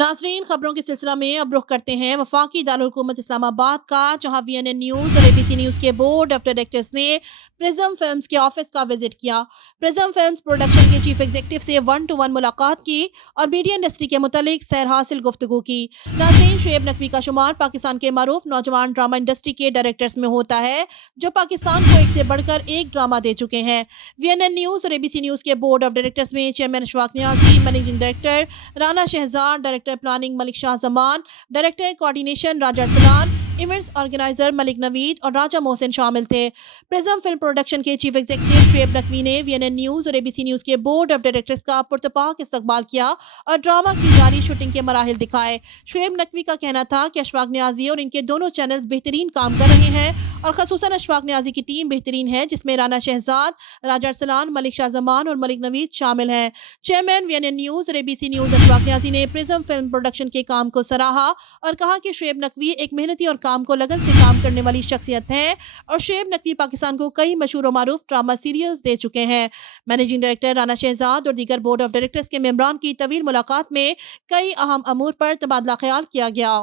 नाज़रीन, खबरों के सिलसिला में अब रुख करते हैं वफाकी दारुल-हुकूमत इस्लामाबाद का, जहां वीएनएन न्यूज़ और एबीसी न्यूज़ के बोर्ड ऑफ डायरेक्टर्स ने प्रिज्म फिल्म्स के ऑफिस का विजिट किया। प्रिज्म फिल्म्स प्रोडक्शन के चीफ एग्जीक्यूटिव से 1-to-1 मुलाकात की और मीडिया इंडस्ट्री के मुतालिक सैर हासिल गुफ्तगू की। नाज़रीन, शुएब नकवी का शुमार पाकिस्तान के मारूफ नौजवान ड्रामा इंडस्ट्री के डायरेक्टर्स में होता है, जो पाकिस्तान को एक से बढ़कर एक ड्रामा दे चुके हैं। वीएनएन न्यूज़ और एबीसी न्यूज़ के बोर्ड ऑफ डायरेक्टर्स में chairman Ashfaq Niazi, managing director Rana Shahzad, director planning Malik Shah Zaman, director coordination Raja Arsalan, events organizer Malik Naveed और राजा मोहसिन शामिल थे। प्रिज्म फिल्म प्रोडक्शन के चीफ एग्जीक्यूटिव शुएब नकवी ने वीएनएन न्यूज़ और एबीसी न्यूज़ के बोर्ड ऑफ डायरेक्टर्स का पुरतपाक इस्तकबाल किया और ड्रामा की जारी शूटिंग के मराहिल दिखाए। शुएब नकवी का कहना था कि अशफाक नियाज़ी और इनके दोनों चैनल्स बेहतरीन काम कर रहे हैं और खसूसन अशफाक नियाज़ी की टीम बेहतरीन है, जिसमें राना शहजाद, राजा अरसलान, मलिक शाह जमान और मलिक नवीद शामिल हैं। चेयरमैन वीएनएन न्यूज़ और एबीसी न्यूज़ अशफाक नियाज़ी ने प्रिज्म फिल्म प्रोडक्शन के काम को सराहा और कहा कि शुएब नकवी एक मेहनती और काम को लगन से काम करने वाली शख्सियत हैं और शुएब नकवी पाकिस्तान को कई मशहूर और मारूफ ड्रामा सीरियल्स दे चुके हैं। मैनेजिंग डायरेक्टर राना शहजाद और दीगर बोर्ड ऑफ डायरेक्टर्स के मेंबरान की तवील मुलाकात में कई अहम अमूर पर तबादला ख्याल किया गया।